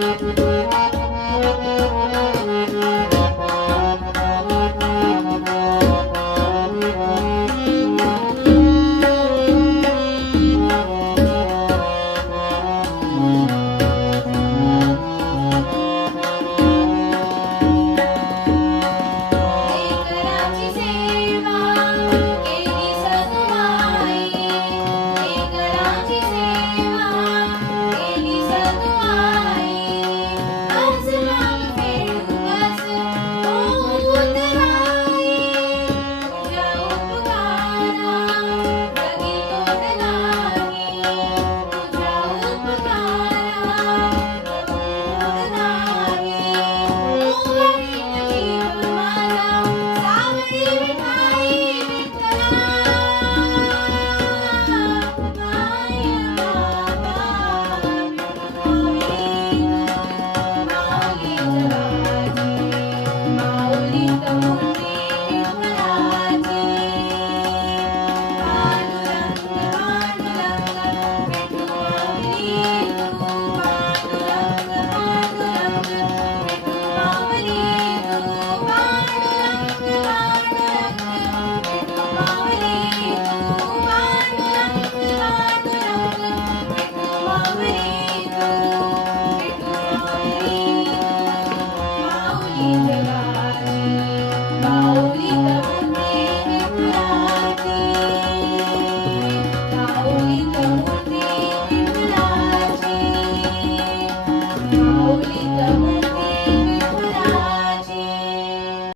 Música